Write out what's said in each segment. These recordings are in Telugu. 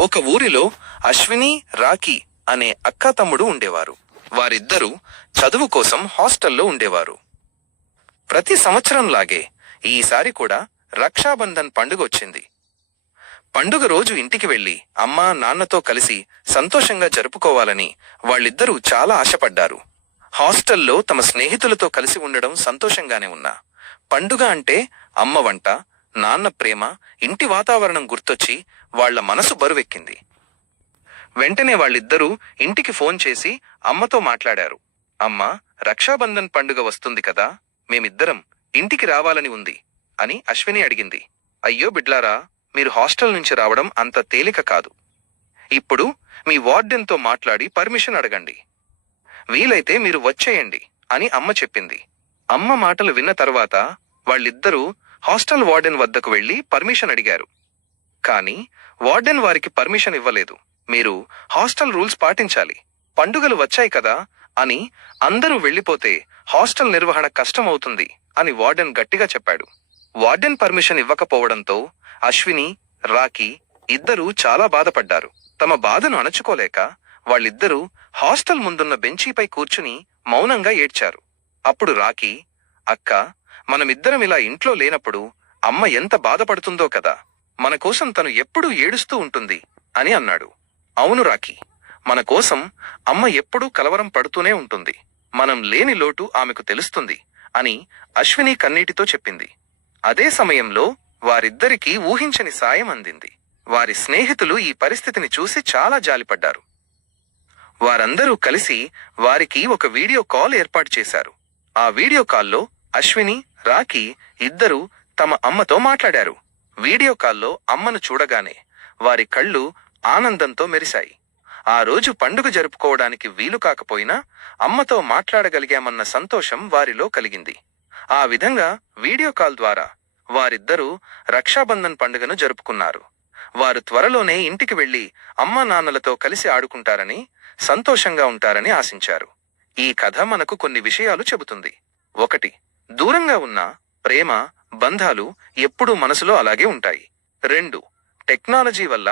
ఒక ఊరిలో అశ్విని, రాఖీ అనే అక్కా తమ్ముడు ఉండేవారు. వారిద్దరూ చదువు కోసం హాస్టల్లో ఉండేవారు. ప్రతి సంవత్సరంలాగే ఈసారి కూడా రక్షాబంధన్ పండుగ వచ్చింది. పండుగ రోజు ఇంటికి వెళ్లి అమ్మా నాన్నతో కలిసి సంతోషంగా జరుపుకోవాలని వాళ్ళిద్దరూ చాలా ఆశపడ్డారు. హాస్టల్లో తమ స్నేహితులతో కలిసి ఉండడం సంతోషంగానే ఉన్నా పండుగ అంటే అమ్మ వంట, నాన్న ప్రేమ, ఇంటి వాతావరణం గుర్తొచ్చి వాళ్ల మనసు బరువెక్కింది. వెంటనే వాళ్ళిద్దరూ ఇంటికి ఫోన్ చేసి అమ్మతో మాట్లాడారు. అమ్మా, రక్షాబంధన్ పండుగ వస్తుంది కదా, మేమిద్దరం ఇంటికి రావాలని ఉంది అని అశ్విని అడిగింది. అయ్యో బిడ్లారా, మీరు హాస్టల్ నుంచి రావడం అంత తేలిక కాదు. ఇప్పుడు మీ వార్డెన్తో మాట్లాడి పర్మిషన్ అడగండి. వీలైతే మీరు వచ్చేయండి అని అమ్మ చెప్పింది. అమ్మ మాటలు విన్న తర్వాత వాళ్ళిద్దరూ హాస్టల్ వార్డెన్ వద్దకు వెళ్లి పర్మిషన్ అడిగారు. కానీ వార్డెన్ వారికి పర్మిషన్ ఇవ్వలేదు. మీరు హాస్టల్ రూల్స్ పాటించాలి, పండుగలు వచ్చాయి కదా అని అందరూ వెళ్లిపోతే హాస్టల్ నిర్వహణ కష్టమవుతుంది అని వార్డెన్ గట్టిగా చెప్పాడు. వార్డెన్ పర్మిషన్ ఇవ్వకపోవడంతో అశ్విని, రాఖీ ఇద్దరూ చాలా బాధపడ్డారు. తమ బాధను అణచుకోలేక వాళ్ళిద్దరూ హాస్టల్ ముందున్న బెంచీపై కూర్చుని మౌనంగా ఏడ్చారు. అప్పుడు రాఖీ, అక్క, మనమిద్దరం ఇలా ఇంట్లో లేనప్పుడు అమ్మ ఎంత బాధపడుతుందో కదా, మన కోసం తను ఎప్పుడూ ఏడుస్తూ ఉంటుంది అని అన్నాడు. అవును రాఖీ, మన కోసం అమ్మ ఎప్పుడూ కలవరం పడుతూనే ఉంటుంది. మనం లేని లోటు ఆమెకు తెలుస్తుంది అని అశ్విని కన్నీటితో చెప్పింది. అదే సమయంలో వారిద్దరికీ ఊహించని సాయం అందింది. వారి స్నేహితులు ఈ పరిస్థితిని చూసి చాలా జాలిపడ్డారు. వారందరూ కలిసి వారికి ఒక వీడియో కాల్ ఏర్పాటు చేశారు. ఆ వీడియో కాల్లో అశ్విని, రాఖీ ఇద్దరూ తమ అమ్మతో మాట్లాడారు. వీడియో కాల్లో అమ్మను చూడగానే వారి కళ్ళు ఆనందంతో మెరిశాయి. ఆ రోజు పండుగ జరుపుకోవడానికి వీలు కాకపోయినా అమ్మతో మాట్లాడగలిగామన్న సంతోషం వారిలో కలిగింది. ఆ విధంగా వీడియో కాల్ ద్వారా వారిద్దరూ రక్షాబంధన్ పండుగను జరుపుకున్నారు. వారు త్వరలోనే ఇంటికి వెళ్లి అమ్మా నాన్నలతో కలిసి ఆడుకుంటారని, సంతోషంగా ఉంటారని ఆశించారు. ఈ కథ మనకు కొన్ని విషయాలు చెబుతుంది. 1. దూరంగా ఉన్న ప్రేమ, బంధాలు ఎప్పుడూ మనసులో అలాగే ఉంటాయి. 2. టెక్నాలజీ వల్ల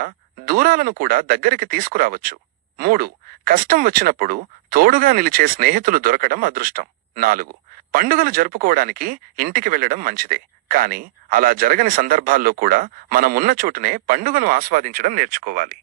దూరాలను కూడా దగ్గరికి తీసుకురావచ్చు. 3. కష్టం వచ్చినప్పుడు తోడుగా నిలిచే స్నేహితులు దొరకడం అదృష్టం. 4. పండుగలు జరుపుకోవడానికి ఇంటికి వెళ్లడం మంచిదే, కానీ అలా జరగని సందర్భాల్లో కూడా మనం ఉన్న చోటునే పండుగను ఆస్వాదించడం నేర్చుకోవాలి.